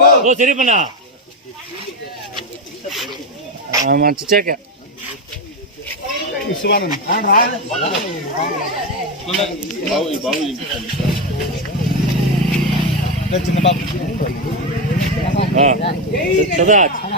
போ சரி பண்ணா ஆமா சிச்சக்க சின்ன பாபு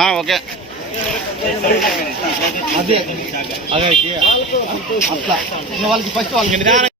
ஆ ஓகே அது அதாச்சு அப்பா இந்த